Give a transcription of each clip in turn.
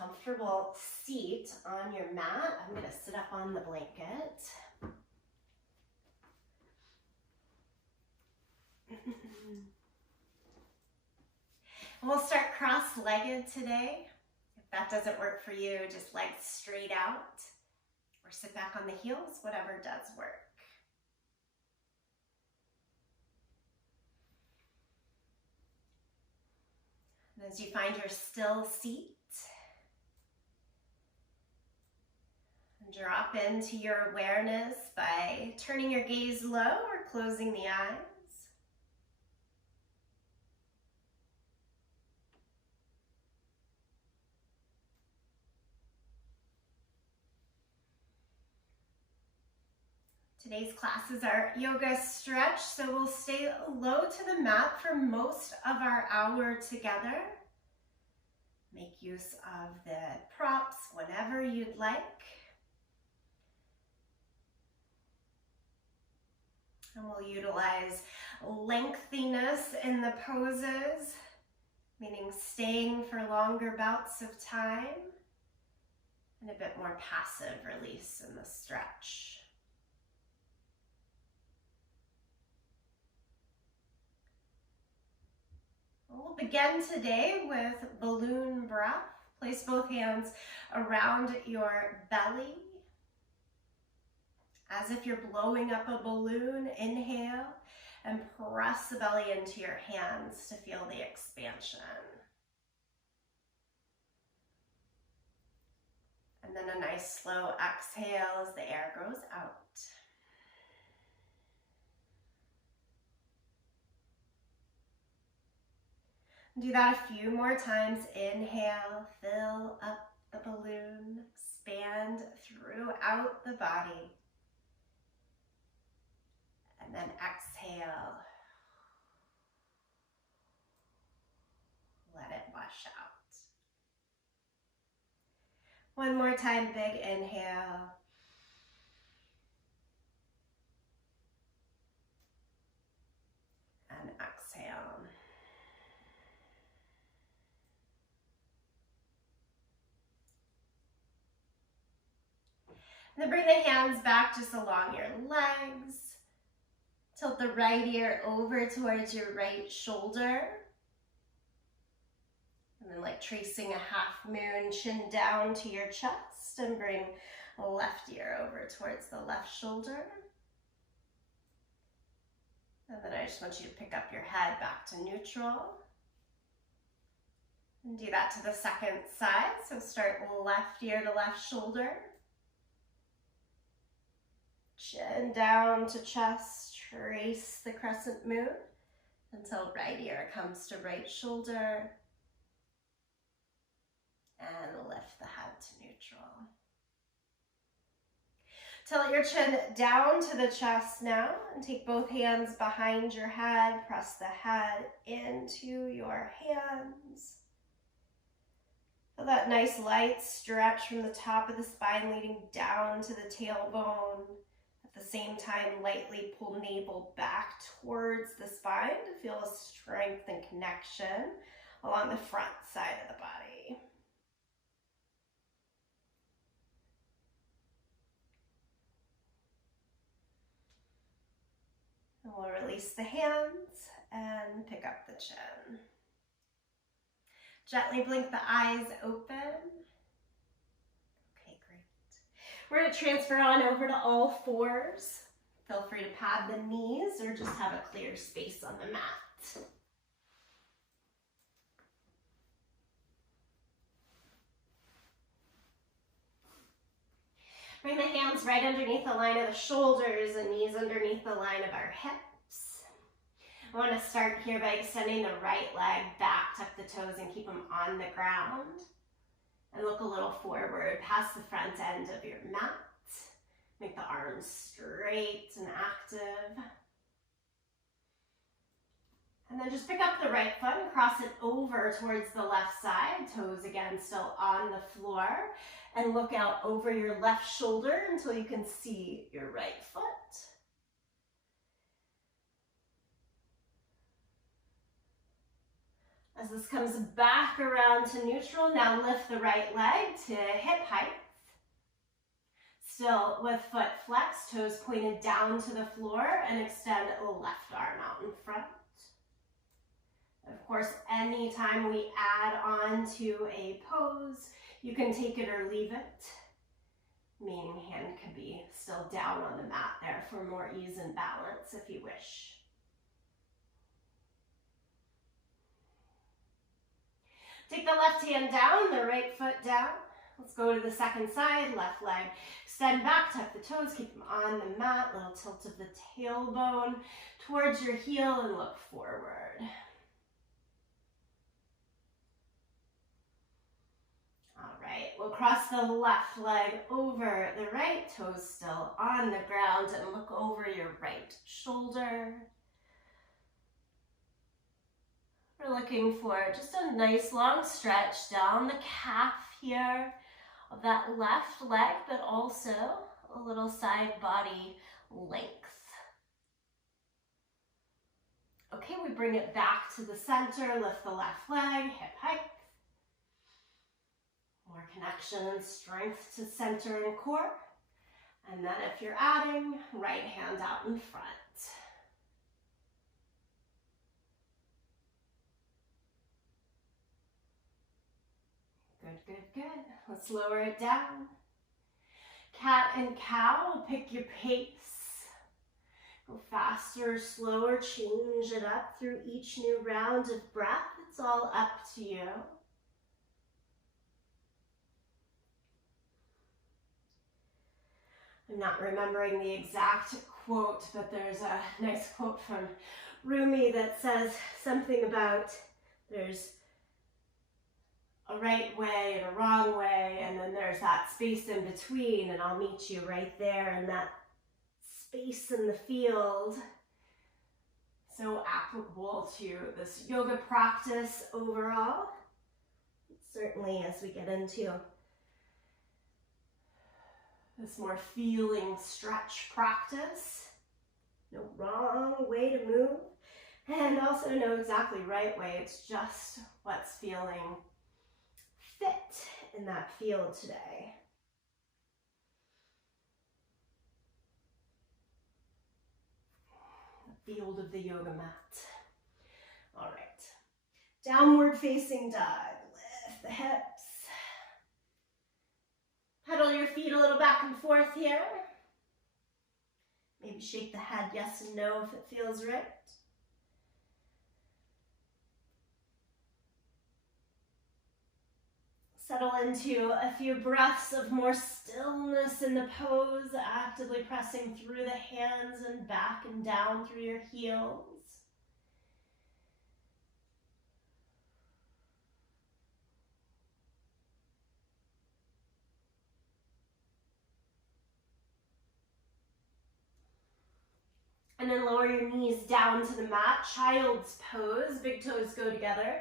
comfortable seat on your mat. I'm going to sit up on the blanket. We'll start cross-legged today. If that doesn't work for you, just legs straight out or sit back on the heels, whatever does work. And as you find your still seat, drop into your awareness by turning your gaze low or closing the eyes. Today's classes are yoga stretch, so we'll stay low to the mat for most of our hour together. Make use of the props whenever you'd like. And we'll utilize lengthiness in the poses, meaning staying for longer bouts of time, and a bit more passive release in the stretch. We'll begin today with balloon breath. Place both hands around your belly, as if you're blowing up a balloon. Inhale and press the belly into your hands to feel the expansion. And then a nice slow exhale as the air goes out. Do that a few more times. Inhale, fill up the balloon, expand throughout the body. And then exhale. Let it wash out. One more time, big inhale. And exhale. And then bring the hands back just along your legs. Tilt the right ear over towards your right shoulder. And then like tracing a half moon, chin down to your chest, and bring the left ear over towards the left shoulder. And then I just want you to pick up your head back to neutral. And do that to the second side. So start left ear to left shoulder. Chin down to chest, trace the crescent moon until right ear comes to right shoulder. And lift the head to neutral. Tilt your chin down to the chest now and take both hands behind your head. Press the head into your hands. Feel that nice light stretch from the top of the spine leading down to the tailbone. At the same time, lightly pull navel back towards the spine to feel a strength and connection along the front side of the body. And we'll release the hands and pick up the chin. Gently blink the eyes open. We're going to transfer on over to all fours. Feel free to pad the knees or just have a clear space on the mat. Bring the hands right underneath the line of the shoulders and knees underneath the line of our hips. I want to start here by extending the right leg back, tuck the toes and keep them on the ground. And look a little forward past the front end of your mat. Make the arms straight and active. And then just pick up the right foot and cross it over towards the left side. Toes again still on the floor. And look out over your left shoulder until you can see your right foot. As this comes back around to neutral, now lift the right leg to hip height. Still with foot flexed, toes pointed down to the floor, and extend the left arm out in front. Of course, anytime we add on to a pose, you can take it or leave it, meaning hand can be still down on the mat there for more ease and balance if you wish. Take the left hand down, the right foot down. Let's go to the second side, left leg. Extend back, tuck the toes, keep them on the mat. Little tilt of the tailbone towards your heel and look forward. All right, we'll cross the left leg over the right, toes still on the ground, and look over your right shoulder. We're looking for just a nice long stretch down the calf here of that left leg, but also a little side body length. Okay, we bring it back to the center, lift the left leg, hip height. More connection and strength to center and core. And then if you're adding, right hand out in front. Good, good, good. Let's lower it down. Cat and cow, pick your pace. Go faster, slower, change it up through each new round of breath. It's all up to you. I'm not remembering the exact quote, but there's a nice quote from Rumi that says something about there's a right way and a wrong way, and then there's that space in between, and I'll meet you right there in that space in the field. So applicable to this yoga practice overall. Certainly as we get into this more feeling stretch practice. No wrong way to move, and also no exactly right way. It's just what's feeling fit in that field today. The field of the yoga mat. All right. Downward facing dog. Lift the hips. Pedal your feet a little back and forth here. Maybe shake the head yes and no if it feels right. Settle into a few breaths of more stillness in the pose, actively pressing through the hands and back and down through your heels. And then lower your knees down to the mat, child's pose, big toes go together.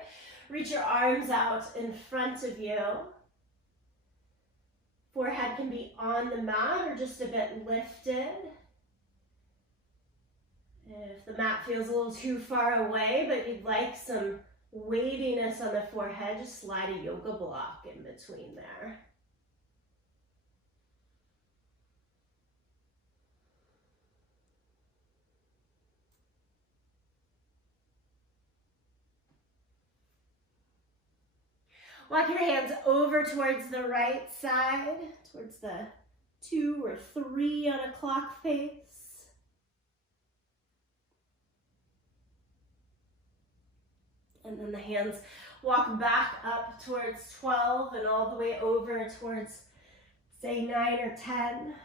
Reach your arms out in front of you. Forehead can be on the mat or just a bit lifted. If the mat feels a little too far away, but you'd like some weightiness on the forehead, just slide a yoga block in between there. Walk your hands over towards the right side, towards the 2 or 3 on a clock face. And then the hands walk back up towards 12 and all the way over towards, say, 9 or 10.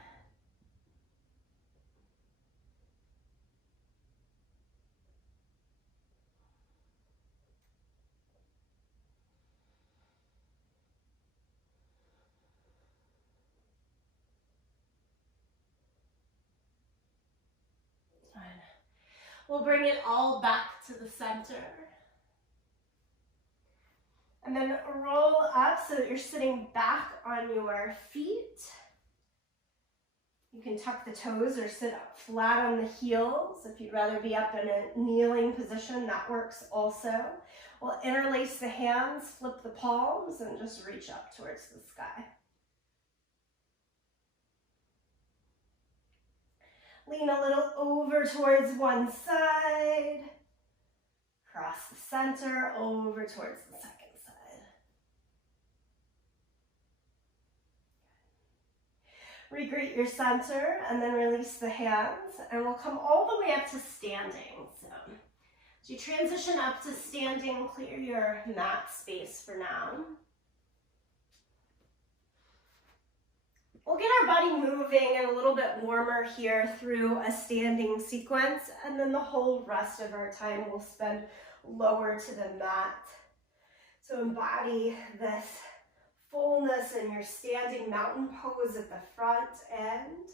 We'll bring it all back to the center. And then roll up so that you're sitting back on your feet. You can tuck the toes or sit up flat on the heels. If you'd rather be up in a kneeling position, that works also. We'll interlace the hands, flip the palms, and just reach up towards the sky. Lean a little over towards one side. Cross the center, over towards the second side. Regreet your center and then release the hands, and we'll come all the way up to standing. So as you transition up to standing, clear your mat space for now. We'll get our body moving and a little bit warmer here through a standing sequence, and then the whole rest of our time we'll spend lower to the mat. So embody this fullness in your standing mountain pose at the front end.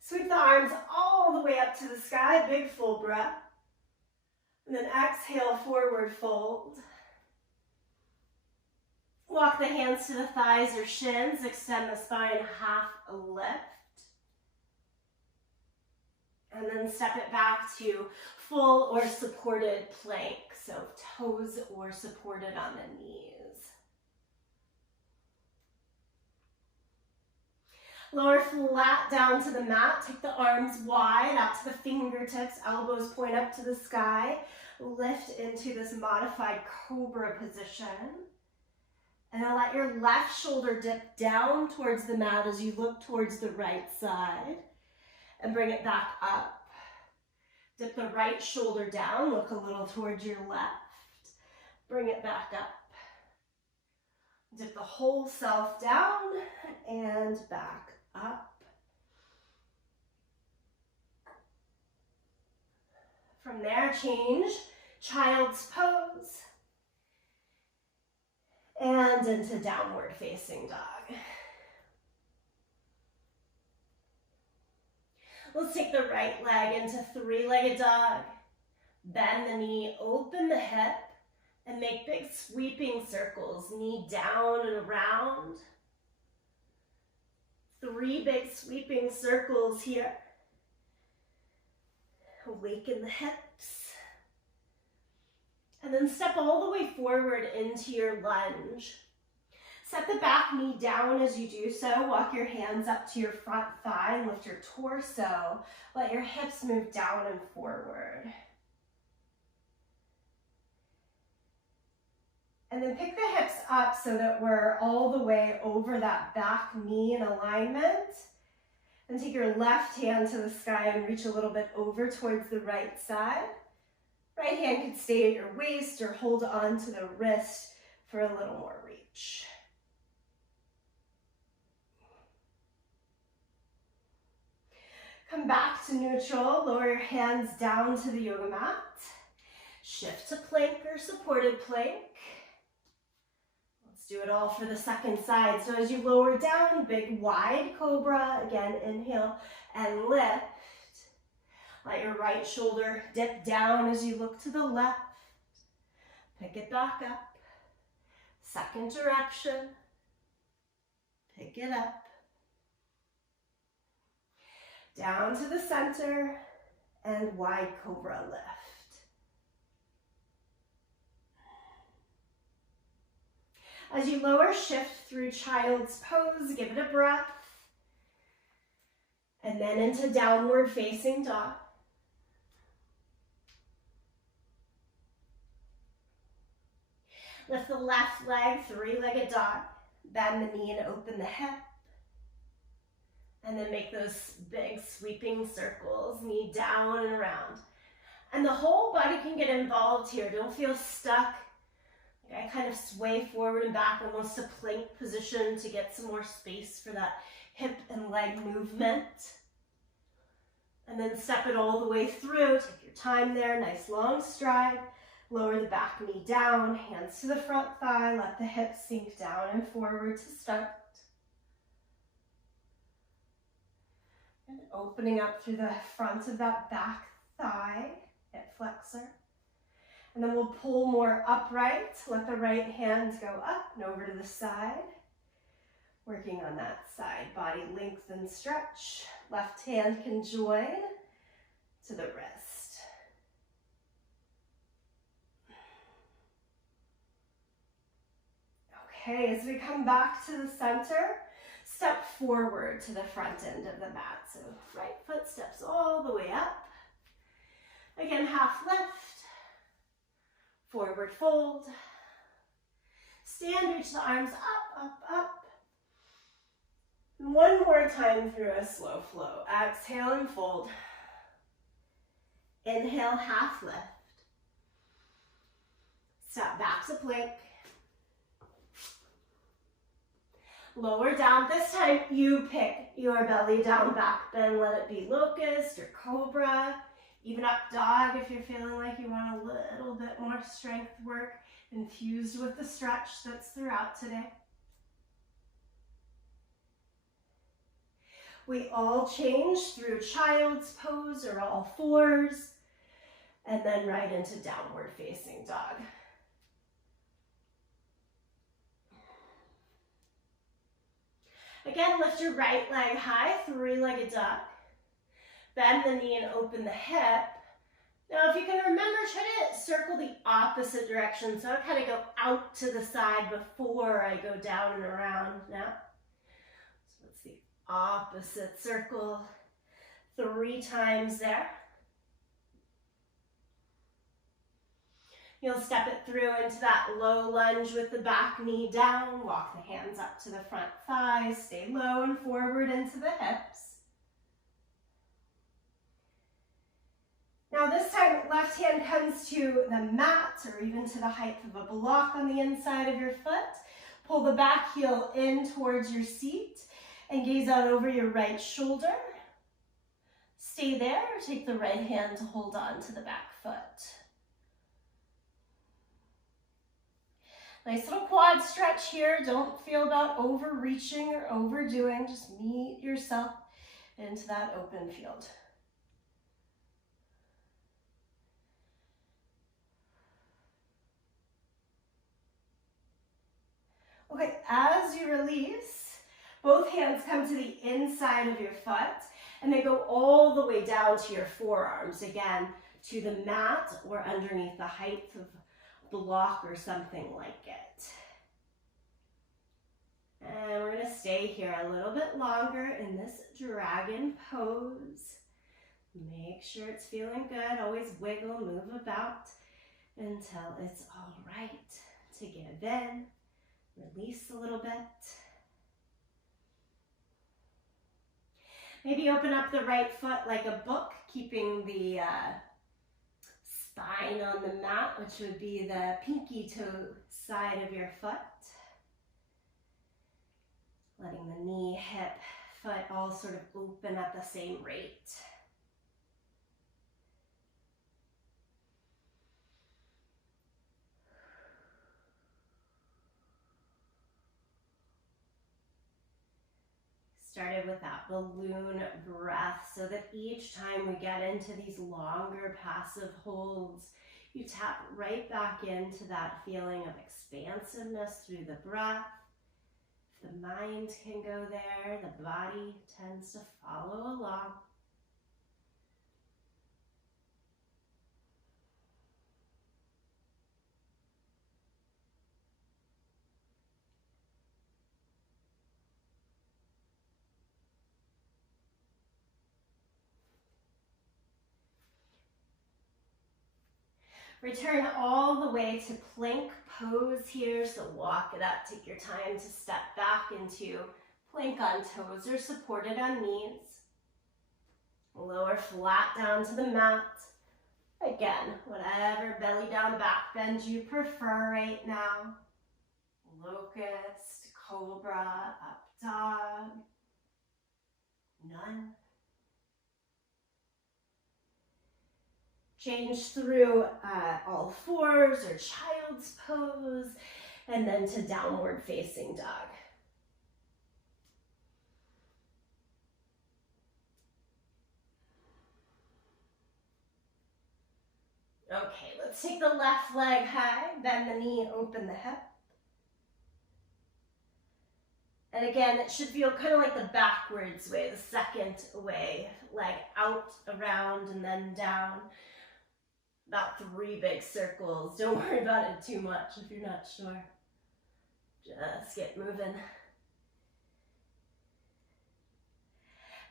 Sweep the arms all the way up to the sky, big full breath. And then exhale, forward fold. Walk the hands to the thighs or shins, extend the spine half a lift. And then step it back to full or supported plank, so toes or supported on the knees. Lower flat down to the mat, take the arms wide out to the fingertips, elbows point up to the sky. Lift into this modified cobra position. And then let your left shoulder dip down towards the mat as you look towards the right side. And bring it back up. Dip the right shoulder down, look a little towards your left. Bring it back up. Dip the whole self down and back up. From there, change child's pose. And into downward facing dog. Let's take the right leg into three-legged dog. Bend the knee, open the hip, and make big sweeping circles. Knee down and around. 3 big sweeping circles here. Awaken the hips. And then step all the way forward into your lunge. Set the back knee down as you do so. Walk your hands up to your front thigh and lift your torso. Let your hips move down and forward. And then pick the hips up so that we're all the way over that back knee in alignment. And take your left hand to the sky and reach a little bit over towards the right side. Right hand could stay at your waist or hold on to the wrist for a little more reach. Come back to neutral, lower your hands down to the yoga mat. Shift to plank or supported plank. Let's do it all for the second side. So as you lower down, big wide cobra. Again, inhale and lift. Let your right shoulder dip down as you look to the left. Pick it back up. Second direction. Pick it up. Down to the center and wide cobra lift. As you lower, shift through child's pose, give it a breath. And then into downward facing dog. Lift the left leg, three-legged dog. Bend the knee and open the hip. And then make those big sweeping circles, knee down and around. And the whole body can get involved here. Don't feel stuck. I kind of sway forward and back, almost a plank position to get some more space for that hip and leg movement. And then step it all the way through. Take your time there, nice long stride. Lower the back knee down, hands to the front thigh. Let the hips sink down and forward to start. And opening up through the front of that back thigh, hip flexor. And then we'll pull more upright. Let the right hand go up and over to the side. Working on that side body length and stretch. Left hand can join to the wrist. Okay, as we come back to the center, step forward to the front end of the mat. So right foot steps all the way up. Again, half lift, forward fold. Stand, reach the arms up, up, up. One more time through a slow flow. Exhale and fold. Inhale, half lift. Step back to plank. Lower down. This time you pick your belly down, back bend. Let it be locust or cobra. Even up dog if you're feeling like you want a little bit more strength work infused with the stretch that's throughout today. We all change through child's pose or all fours, and then right into downward facing dog. Again, lift your right leg high, three-legged dog. Bend the knee and open the hip. Now, if you can remember, try to circle the opposite direction. So I kind of go out to the side before I go down and around now. So it's the opposite circle 3 times there. You'll step it through into that low lunge with the back knee down. Walk the hands up to the front thighs. Stay low and forward into the hips. Now this time, left hand comes to the mat or even to the height of a block on the inside of your foot. Pull the back heel in towards your seat and gaze out over your right shoulder. Stay there, take the right hand to hold on to the back foot. Nice little quad stretch here. Don't feel about overreaching or overdoing. Just meet yourself into that open field. Okay, as you release, both hands come to the inside of your foot and they go all the way down to your forearms, again, to the mat or underneath the height of block or something like it. And we're going to stay here a little bit longer in this dragon pose. Make sure it's feeling good. Always wiggle, move about until it's all right to give in. Release a little bit. Maybe open up the right foot like a book, keeping the spine on the mat, which would be the pinky toe side of your foot. Letting the knee, hip, foot all sort of open at the same rate. Started with that balloon breath so that each time we get into these longer passive holds, you tap right back into that feeling of expansiveness through the breath. If the mind can go there, the body tends to follow along. Return all the way to plank pose here, so walk it up. Take your time to step back into plank on toes or supported on knees. Lower flat down to the mat. Again, whatever belly down back bend you prefer right now. Locust, cobra, up dog, none. Change through all fours or child's pose, and then to downward facing dog. Okay, let's take the left leg high, bend the knee, open the hip. And again, it should feel kind of like the backwards way, the second way, leg out, around, and then down. About 3 big circles. Don't worry about it too much if you're not sure. Just get moving.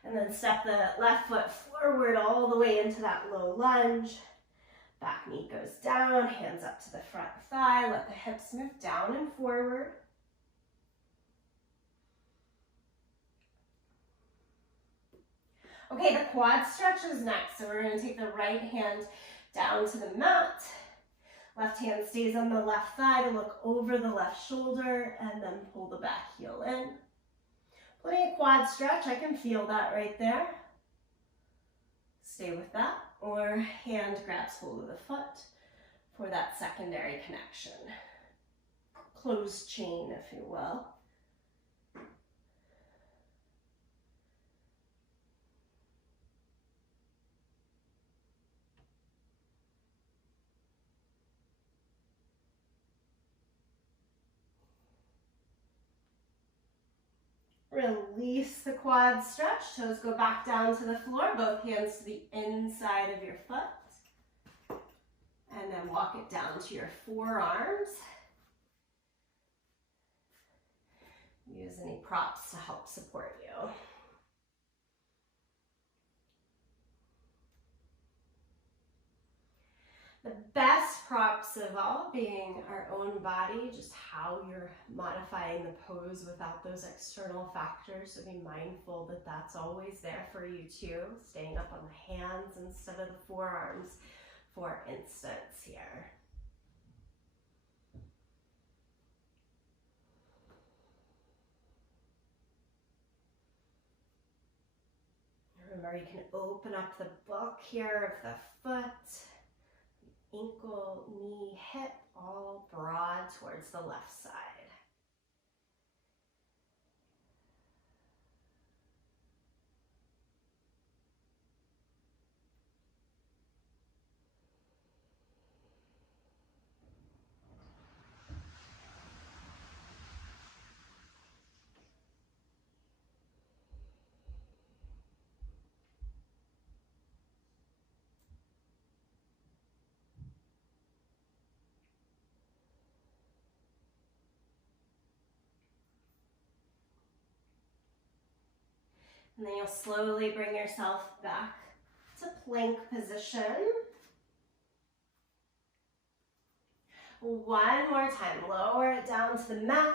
And then step the left foot forward all the way into that low lunge. Back knee goes down, hands up to the front thigh. Let the hips move down and forward. Okay, the quad stretch is next. So we're going to take the right hand down to the mat. Left hand stays on the left thigh to look over the left shoulder, and then pull the back heel in. Putting a quad stretch, I can feel that right there. Stay with that, or hand grabs hold of the foot for that secondary connection. Closed chain, if you will. Release the quad stretch. Toes go back down to the floor. Both hands to the inside of your foot. And then walk it down to your forearms. Use any props to help support you. The best props of all being our own body, just how you're modifying the pose without those external factors. So be mindful that that's always there for you too. Staying up on the hands instead of the forearms, for instance here. Remember, you can open up the book here of the foot. Ankle, knee, hip, all broad towards the left side. And then you'll slowly bring yourself back to plank position. One more time, lower it down to the mat.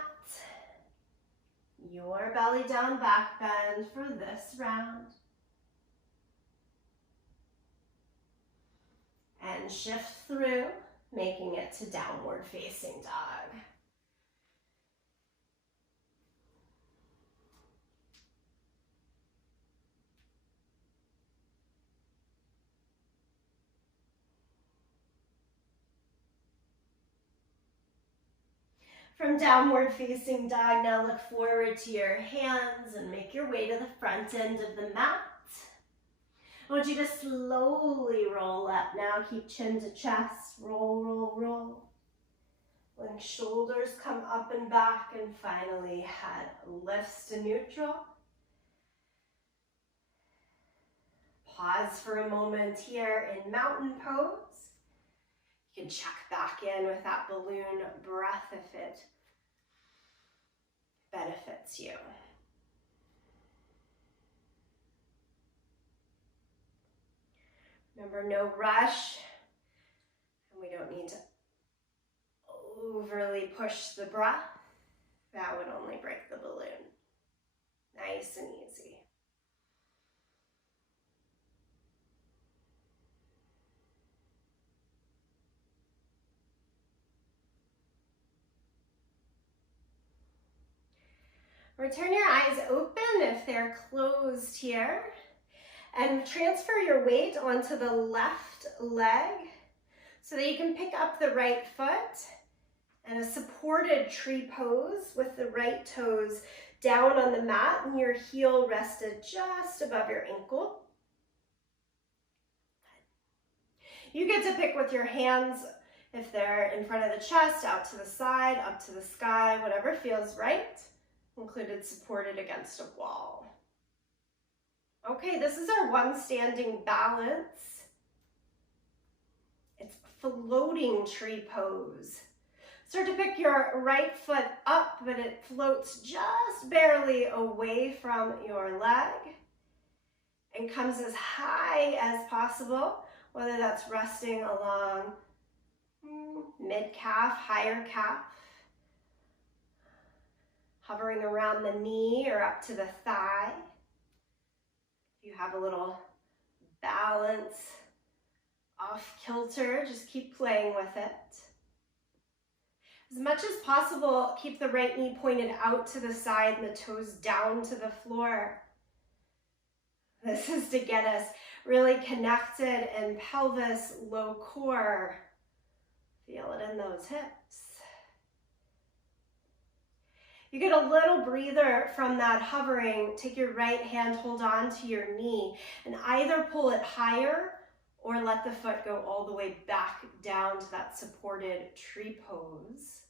Your belly down, back bend for this round. And shift through, making it to downward facing dog. From downward facing dog, now look forward to your hands and make your way to the front end of the mat. I want you to slowly roll up now. Keep chin to chest. Roll, roll, roll. Letting shoulders come up and back, and finally head lifts to neutral. Pause for a moment here in mountain pose. You can check back in with that balloon breath if it benefits you. Remember, no rush, and we don't need to overly push the breath. That would only break the balloon. Nice and easy. Return your eyes open if they're closed here, and transfer your weight onto the left leg so that you can pick up the right foot and a supported tree pose with the right toes down on the mat and your heel rested just above your ankle. You get to pick with your hands if they're in front of the chest, out to the side, up to the sky, whatever feels right. included supported against a wall. Okay, this is our one standing balance. It's floating tree pose. Start to pick your right foot up, but it floats just barely away from your leg and comes as high as possible, whether that's resting along mid-calf, higher calf, hovering around the knee or up to the thigh. If you have a little balance off kilter, just keep playing with it. As much as possible, keep the right knee pointed out to the side and the toes down to the floor. This is to get us really connected in pelvis, low core. Feel it in those hips. You get a little breather from that hovering. Take your right hand, hold on to your knee, and either pull it higher or let the foot go all the way back down to that supported tree pose.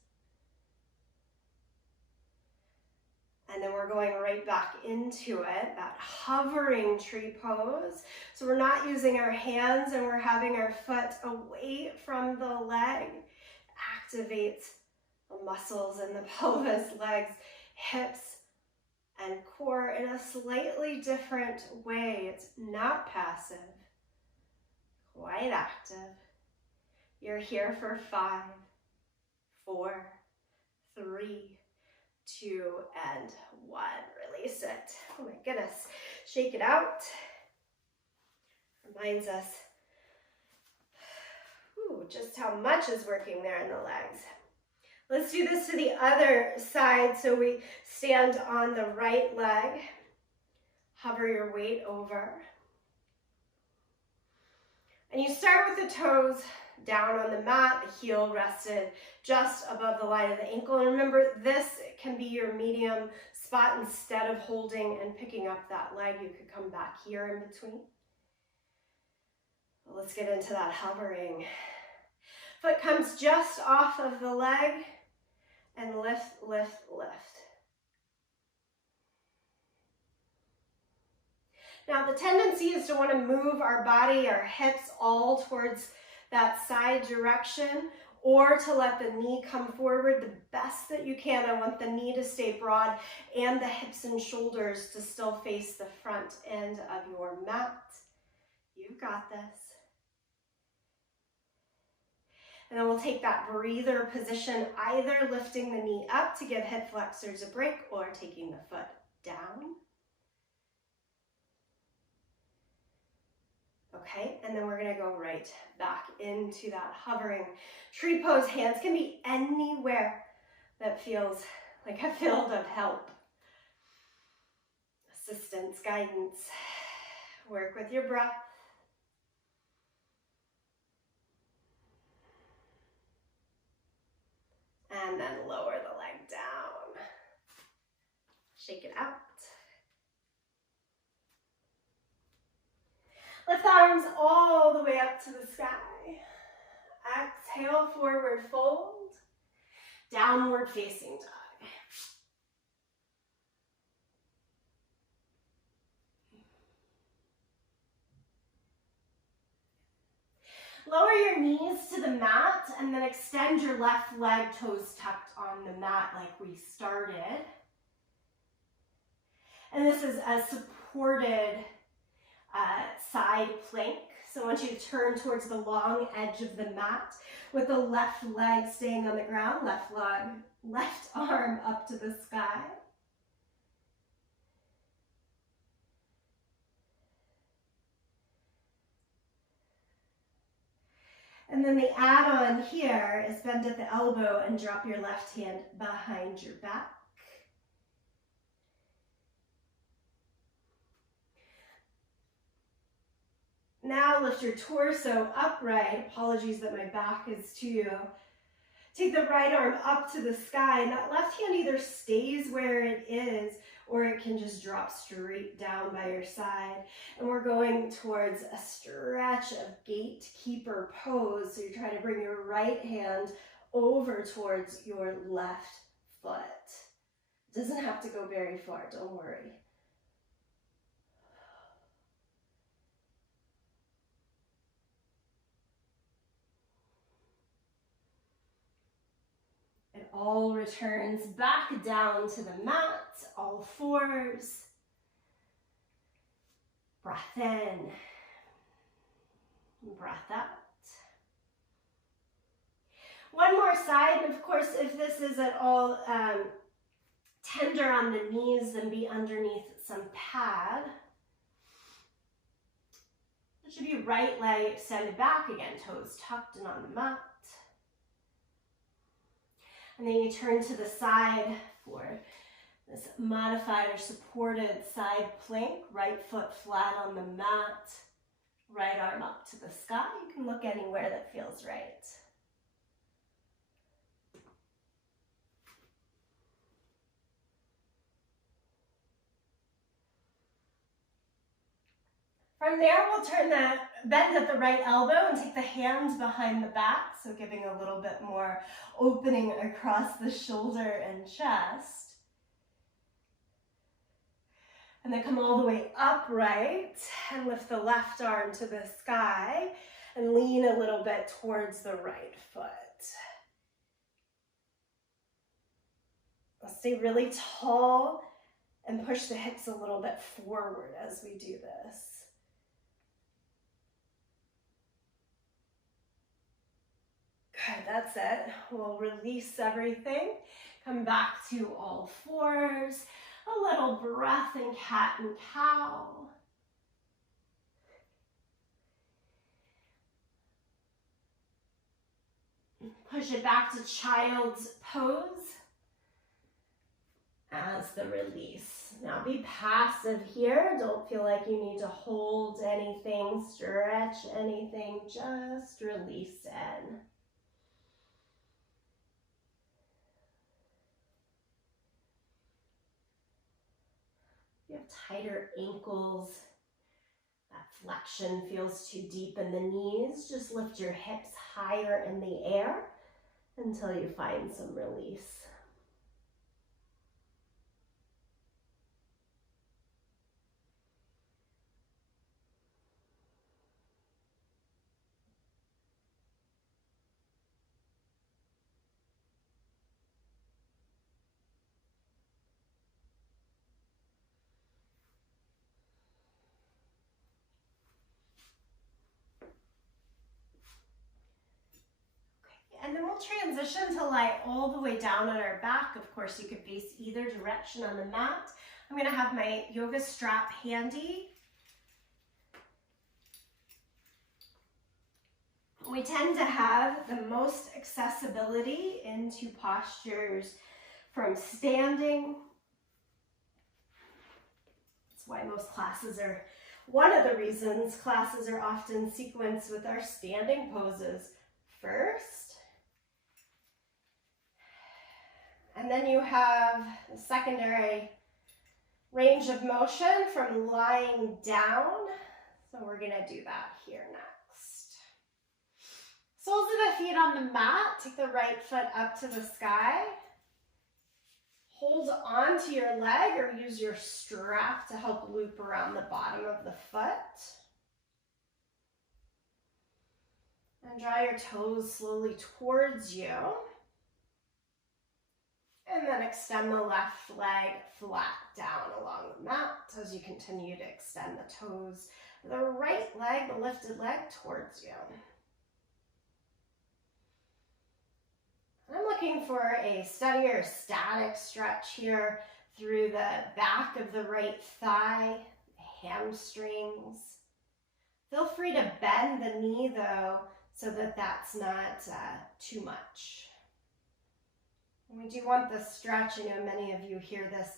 And then we're going right back into it, that hovering tree pose. So we're not using our hands and we're having our foot away from the leg. Activates the muscles in the pelvis, legs, hips, and core in a slightly different way. It's not passive, quite active. You're here for 5, 4, 3, 2, and 1. Release it. Oh my goodness. Shake it out. Reminds us just how much is working there in the legs. Let's do this to the other side. So we stand on the right leg. Hover your weight over. And you start with the toes down on the mat, the heel rested just above the line of the ankle. And remember, this can be your medium spot. Instead of holding and picking up that leg, you could come back here in between. Well, let's get into that hovering. Foot comes just off of the leg and lift, lift, lift. Now the tendency is to want to move our body, our hips all towards that side direction, or to let the knee come forward the best that you can. I want the knee to stay broad and the hips and shoulders to still face the front end of your mat. You've got this. And then we'll take that breather position, either lifting the knee up to give hip flexors a break or taking the foot down. Okay, and then we're gonna go right back into that hovering tree pose. Hands can be anywhere that feels like a field of help. Assistance, guidance. Work with your breath. And then lower the leg down. Shake it out. Lift the arms all the way up to the sky. Exhale, forward fold. Downward facing dog. Lower your knees to the mat and then extend your left leg, toes tucked on the mat like we started. And this is a supported side plank. So I want you to turn towards the long edge of the mat with the left leg staying on the ground, left arm up to the sky. And then the add-on here is bend at the elbow and drop your left hand behind your back. Now lift your torso upright. Apologies that my back is to you. Take the right arm up to the sky, and that left hand either stays where it is or it can just drop straight down by your side. And we're going towards a stretch of gatekeeper pose. So you're trying to bring your right hand over towards your left foot. Doesn't have to go very far, don't worry. It all returns back down to the mat, all fours. Breath in, breath out. One more side, and of course, if this is at all tender on the knees, then be underneath some pad. It should be right leg extended back again, toes tucked and on the mat. And then you turn to the side for this modified or supported side plank, right foot flat on the mat, right arm up to the sky. You can look anywhere that feels right. From there, we'll turn the bend at the right elbow and take the hands behind the back, so giving a little bit more opening across the shoulder and chest. And then come all the way upright and lift the left arm to the sky and lean a little bit towards the right foot. Stay really tall and push the hips a little bit forward as we do this. Good, that's it. We'll release everything. Come back to all fours. A little breath in cat and cow. Push it back to child's pose as the release. Now be passive here. Don't feel like you need to hold anything, stretch anything, just release in. You have tighter ankles, that flexion feels too deep in the knees, just lift your hips higher in the air until you find some release. And then we'll transition to lie all the way down on our back. Of course, you could face either direction on the mat. I'm going to have my yoga strap handy. We tend to have the most accessibility into postures from standing. That's why most classes are, one of the reasons classes are often sequenced with our standing poses first. And then you have the secondary range of motion from lying down. So we're going to do that here next. Soles of the feet on the mat. Take the right foot up to the sky. Hold on to your leg or use your strap to help loop around the bottom of the foot. And draw your toes slowly towards you. And then extend the left leg flat down along the mat as you continue to extend the toes. The right leg, the lifted leg, towards you. I'm looking for a steadier static stretch here through the back of the right thigh, hamstrings. Feel free to bend the knee though, so that that's not too much. We do want the stretch. I know many of you hear this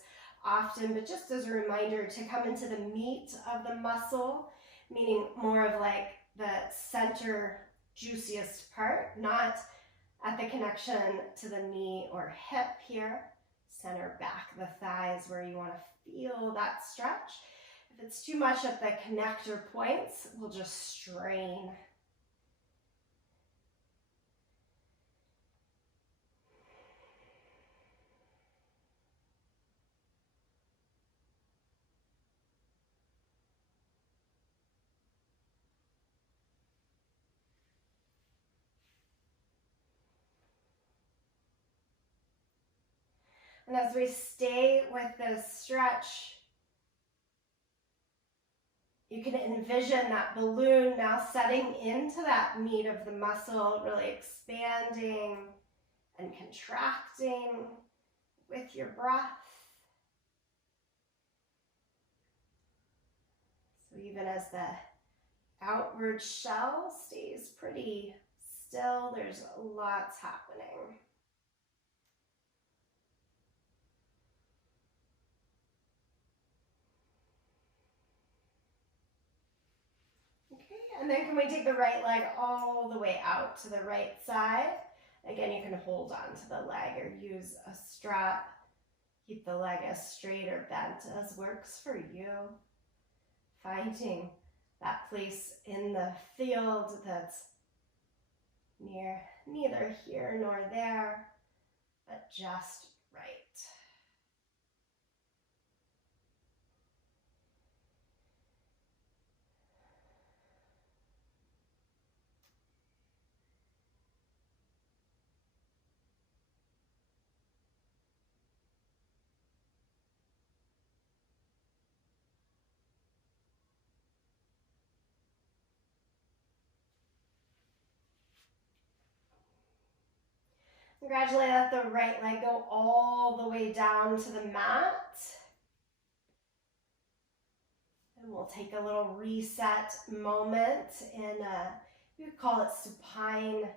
often, but just as a reminder to come into the meat of the muscle, meaning more of like the center juiciest part, not at the connection to the knee or hip here. Center back the thighs where you want to feel that stretch. If it's too much at the connector points, we'll just strain. And as we stay with this stretch, you can envision that balloon now setting into that meat of the muscle, really expanding and contracting with your breath. So even as the outward shell stays pretty still, there's lots happening. Okay, and then can we take the right leg all the way out to the right side? Again, you can hold on to the leg or use a strap. Keep the leg as straight or bent as works for you. Finding that place in the field that's neither here nor there, but just right. And gradually let the right leg go all the way down to the mat. And we'll take a little reset moment in you could call it supine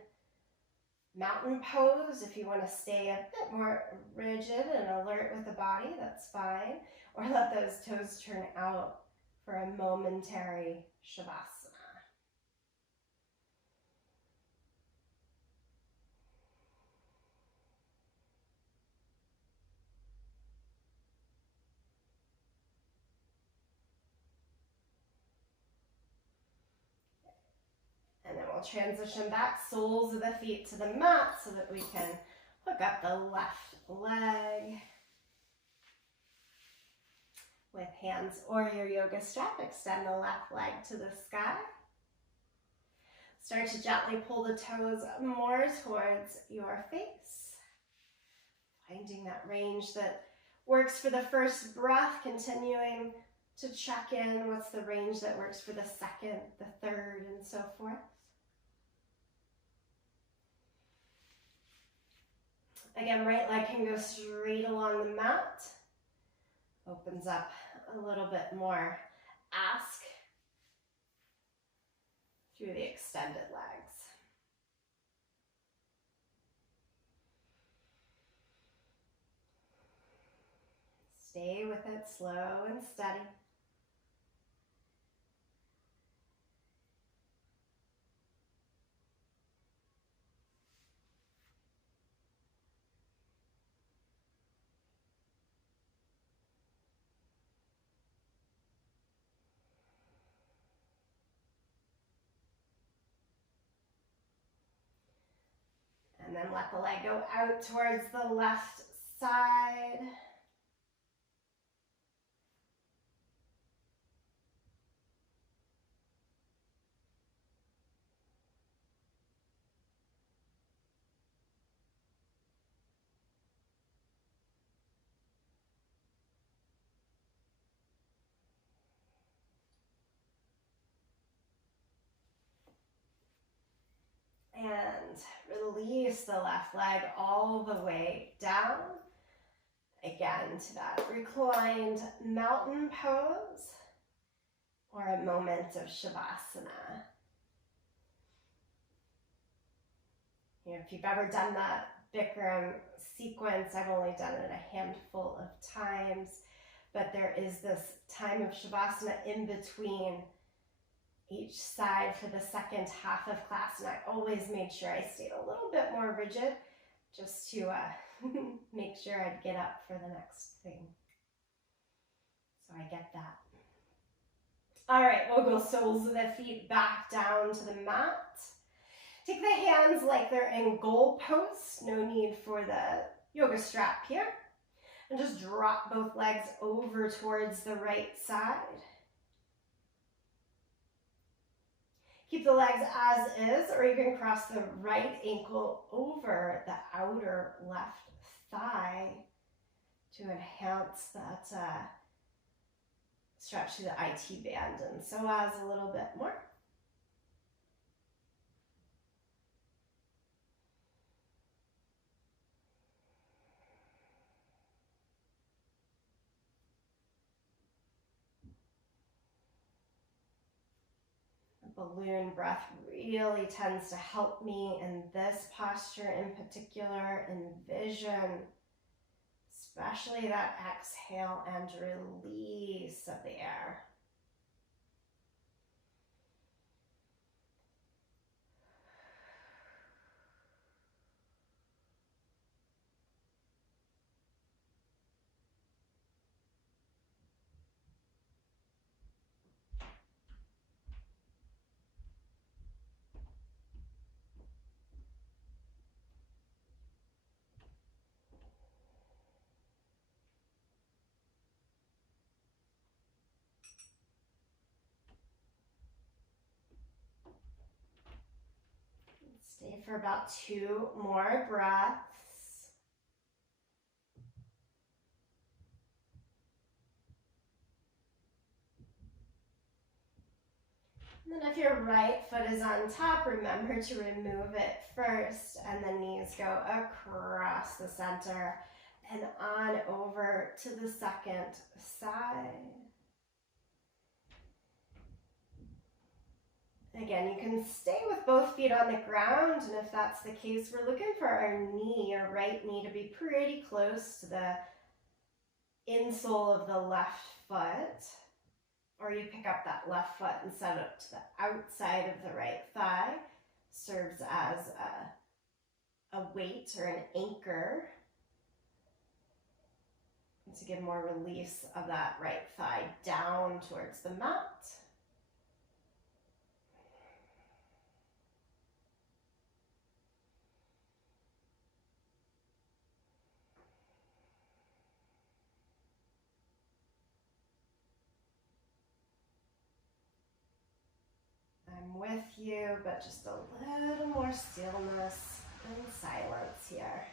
mountain pose. If you want to stay a bit more rigid and alert with the body, that's fine. Or let those toes turn out for a momentary shavasana. And then we'll transition back, soles of the feet to the mat so that we can hook up the left leg. With hands or your yoga strap, extend the left leg to the sky. Start to gently pull the toes more towards your face. Finding that range that works for the first breath, continuing to check in what's the range that works for the second, the third, and so forth. Again, right leg can go straight along the mat. Opens up a little bit more ask through the extended legs. Stay with it, slow and steady. And then let the leg go out towards the left side. And release the left leg all the way down. Again, to that reclined mountain pose or a moment of shavasana. You know, if you've ever done that Bikram sequence, I've only done it a handful of times, but there is this time of shavasana in between each side for the second half of class, and I always made sure I stayed a little bit more rigid just to make sure I'd get up for the next thing. So I get that. All right, we'll go soles of the feet back down to the mat. Take the hands like they're in goal posts. No need for the yoga strap here. And just drop both legs over towards the right side. Keep the legs as is, or you can cross the right ankle over the outer left thigh. to enhance that stretch through the IT band and psoas a little bit more. Balloon breath really tends to help me in this posture in particular. Envision, especially that exhale and release of the air. Stay for about 2 more breaths. And then if your right foot is on top, remember to remove it first, and the knees go across the center and on over to the second side. Again, you can stay with both feet on the ground, and if that's the case, we're looking for our knee, our right knee, to be pretty close to the insole of the left foot. Or you pick up that left foot and set it up to the outside of the right thigh. Serves as a weight or an anchor to give more release of that right thigh down towards the mat. I'm with you, but just a little more stillness and silence here.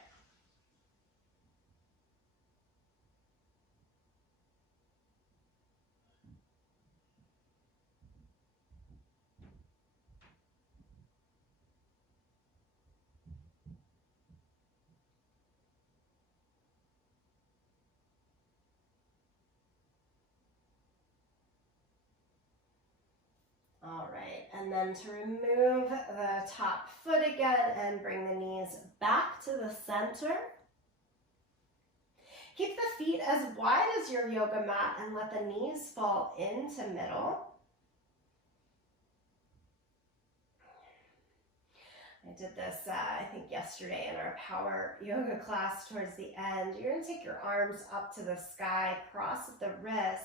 All right, and then to remove the top foot again and bring the knees back to the center. Keep the feet as wide as your yoga mat and let the knees fall into middle. I did this, I think yesterday in our power yoga class towards the end. You're going to take your arms up to the sky, cross at the wrist,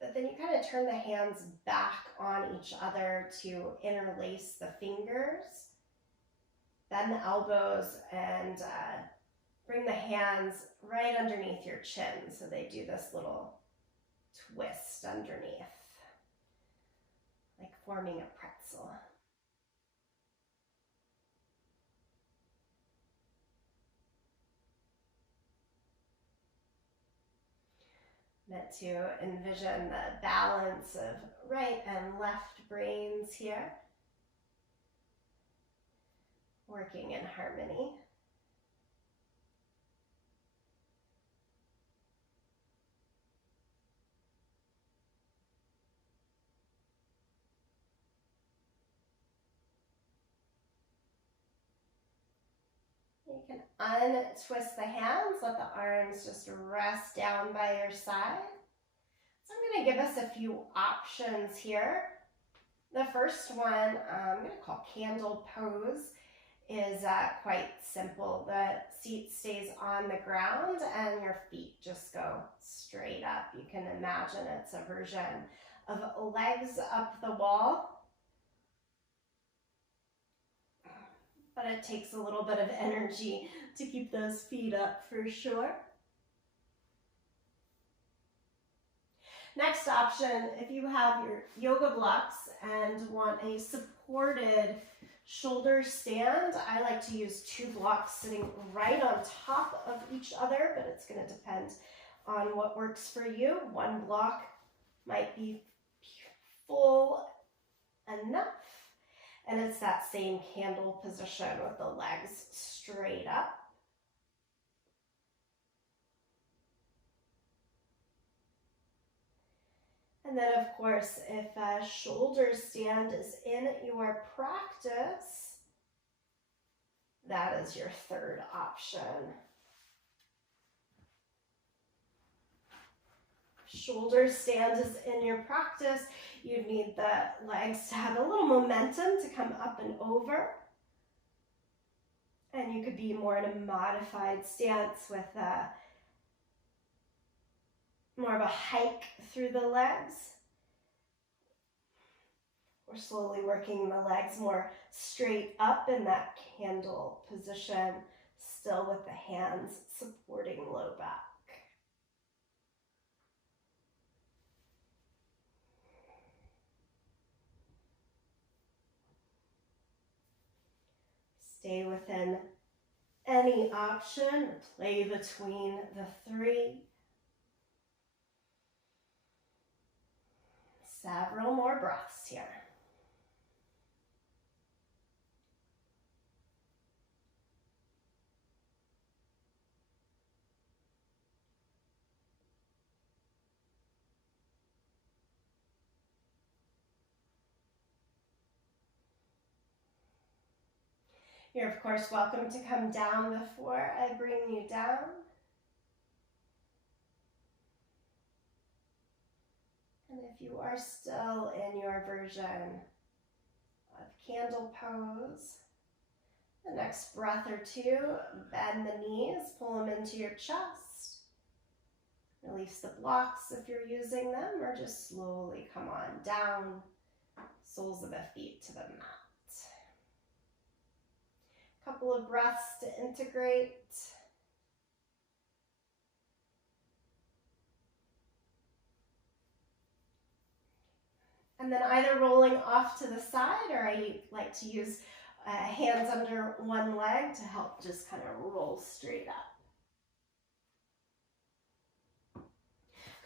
but then you kind of turn the hands back on each other to interlace the fingers. Bend the elbows and bring the hands right underneath your chin so they do this little twist underneath, like forming a pretzel. Meant to envision the balance of right and left brains here, working in harmony. You can untwist the hands, let the arms just rest down by your side. So I'm going to give us a few options here. The first one I'm going to call candle pose is quite simple. The seat stays on the ground and your feet just go straight up. You can imagine it's a version of legs up the wall. But it takes a little bit of energy to keep those feet up for sure. Next option, if you have your yoga blocks and want a supported shoulder stand. I like to use 2 blocks sitting right on top of each other, but it's going to depend on what works for you. 1 block might be full enough. And it's that same candle position with the legs straight up. And then, of course, if a shoulder stand is in your practice, that is your 3rd option. Shoulder stand is in your practice, you need the legs to have a little momentum to come up and over. And you could be more in a modified stance with more of a hike through the legs. We're slowly working the legs more straight up in that candle position, still with the hands supporting low back. Stay within any option, or play between the 3. Several more breaths here. You're, of course, welcome to come down before I bring you down. And if you are still in your version of candle pose, the next breath or 2, bend the knees, pull them into your chest. Release the blocks if you're using them, or just slowly come on down, soles of the feet to the mat. Couple of breaths to integrate. And then either rolling off to the side, or I like to use hands under one leg to help just kind of roll straight up.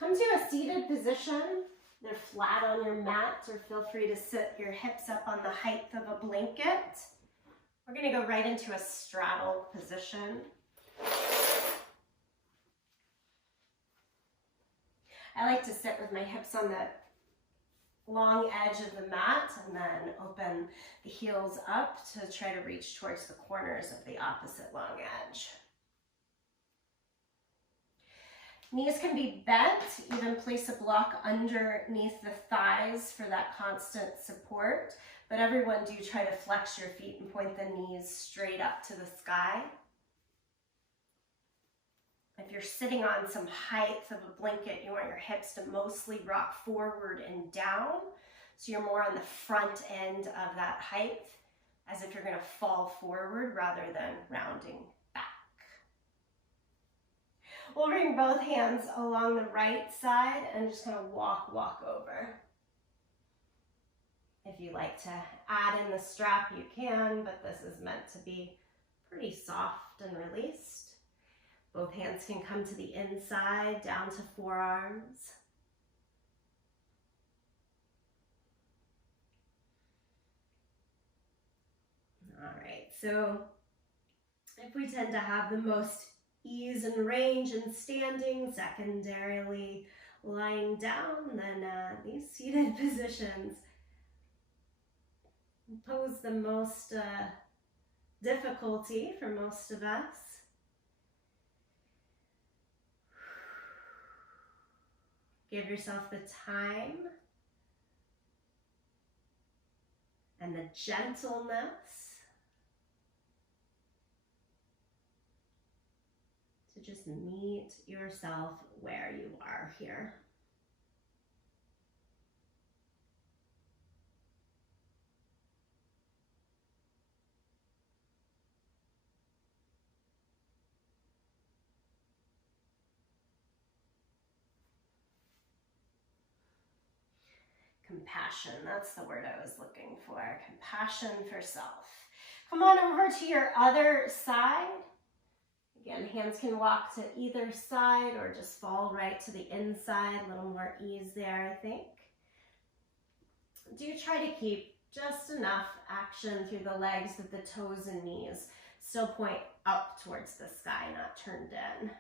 Come to a seated position. They're flat on your mat, or feel free to sit your hips up on the height of a blanket. We're going to go right into a straddle position. I like to sit with my hips on the long edge of the mat and then open the heels up to try to reach towards the corners of the opposite long edge. Knees can be bent, even place a block underneath the thighs for that constant support. But everyone do try to flex your feet and point the knees straight up to the sky. If you're sitting on some height of a blanket, you want your hips to mostly rock forward and down. So you're more on the front end of that height, as if you're going to fall forward rather than rounding back. We'll bring both hands along the right side and just kind of walk over. If you like to add in the strap, you can, but this is meant to be pretty soft and released. Both hands can come to the inside, down to forearms. All right, so if we tend to have the most ease and range in standing, secondarily lying down, then these seated positions pose the most difficulty for most of us. Give yourself the time and the gentleness to just meet yourself where you are here. compassion. That's the word I was looking for. Compassion for self. Come on over to your other side. Again, hands can walk to either side or just fall right to the inside. A little more ease there, I think. Do try to keep just enough action through the legs that the toes and knees still point up towards the sky, not turned in.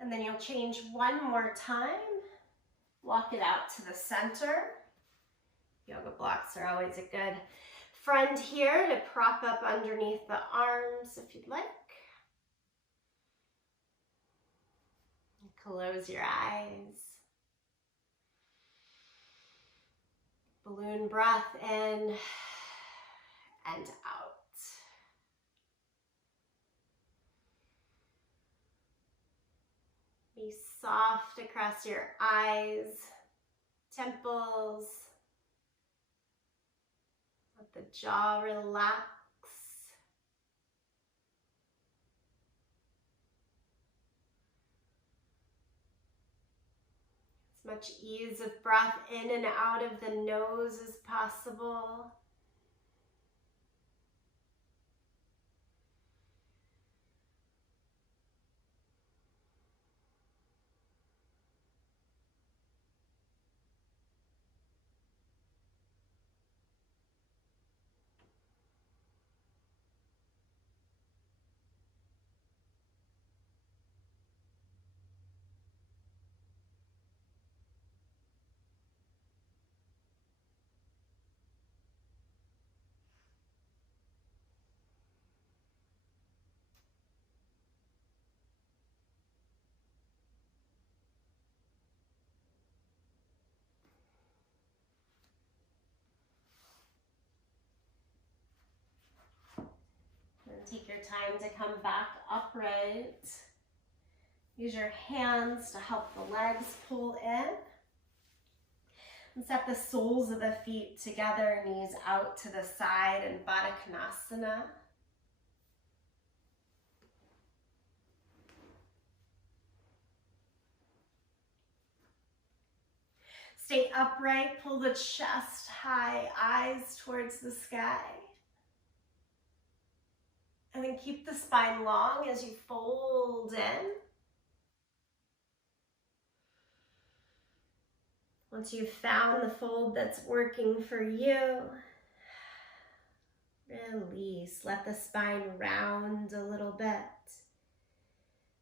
And then you'll change one more time. Walk it out to the center. Yoga blocks are always a good friend here to prop up underneath the arms if you'd like. Close your eyes. Balloon breath in and out. Be soft across your eyes, temples. Let the jaw relax. As much ease of breath in and out of the nose as possible. Take your time to come back upright. Use your hands to help the legs pull in. And set the soles of the feet together, knees out to the side in Baddha Konasana. Stay upright, pull the chest high, eyes towards the sky. And then keep the spine long as you fold in. Once you've found the fold that's working for you, release. Let the spine round a little bit.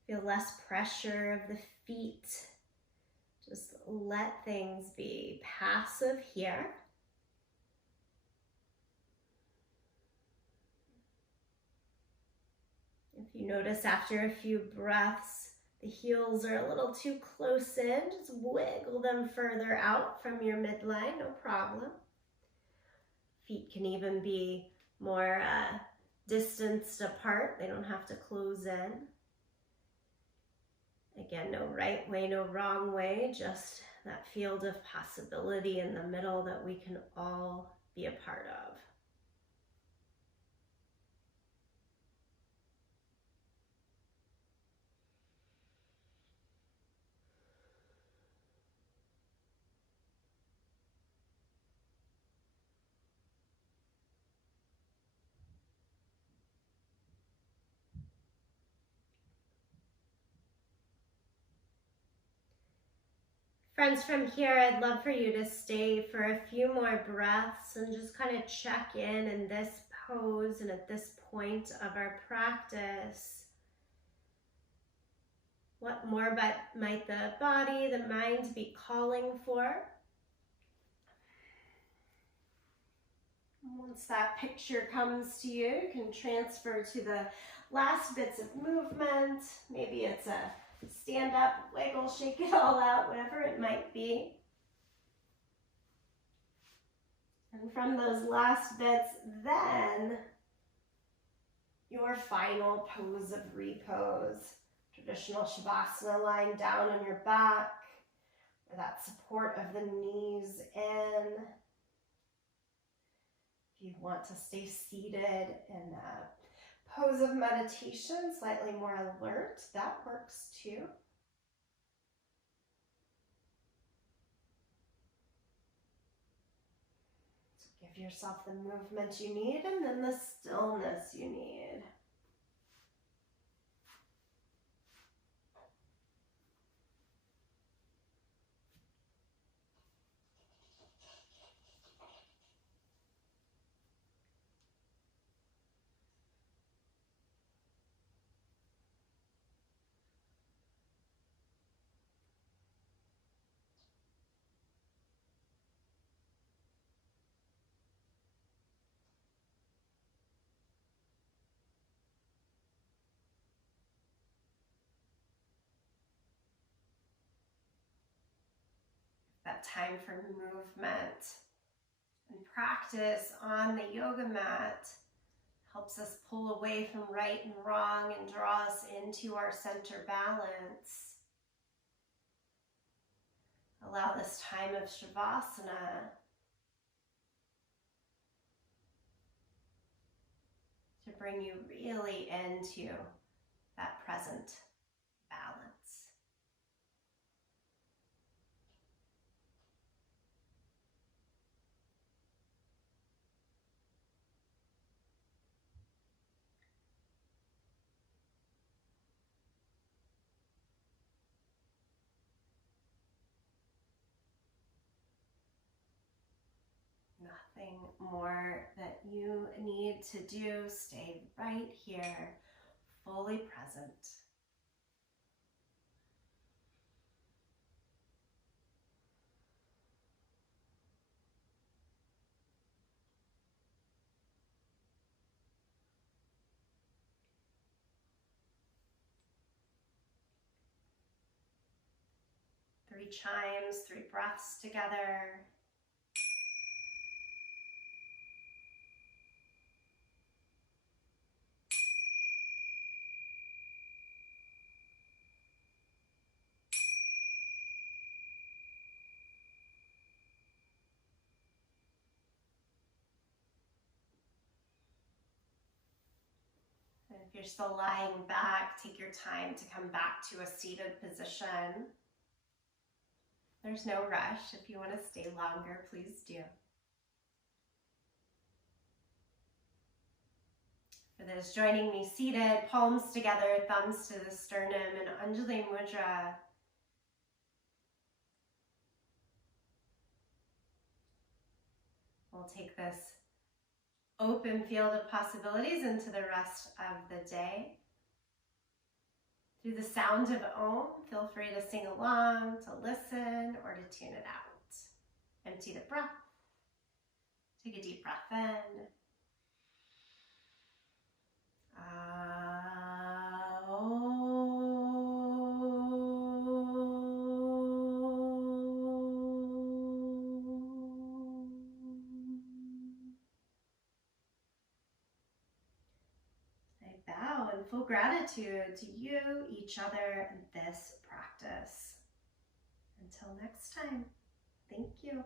Feel less pressure of the feet. Just let things be passive here. If you notice after a few breaths, the heels are a little too close in, just wiggle them further out from your midline, no problem. Feet can even be more distanced apart. They don't have to close in. Again, no right way, no wrong way, just that field of possibility in the middle that we can all be a part of. Friends, from here, I'd love for you to stay for a few more breaths and just kind of check in this pose and at this point of our practice. What more might the body, the mind be calling for? Once that picture comes to you, you can transfer to the last bits of movement. Maybe it's a stand up, wiggle, shake it all out, whatever it might be. And from those last bits, then your final pose of repose. Traditional Shavasana, lying down on your back, or that support of the knees in. If you want to stay seated in a pose of meditation, slightly more alert, that works too. So give yourself the movement you need and then the stillness you need. That time for movement and practice on the yoga mat helps us pull away from right and wrong and draw us into our center balance. Allow this time of Shavasana to bring you really into that present balance. Nothing more that you need to do. Stay right here, fully present. Three chimes, 3 breaths together. And if you're still lying back, take your time to come back to a seated position. There's no rush. If you want to stay longer, please do. For those joining me seated, palms together, thumbs to the sternum, and Anjali Mudra. We'll take this open field of possibilities into the rest of the day. Through the sound of Om, feel free to sing along, to listen, or to tune it out. Empty the breath. Take a deep breath in. I bow in full gratitude to you, each other, and this practice. Until next time, thank you.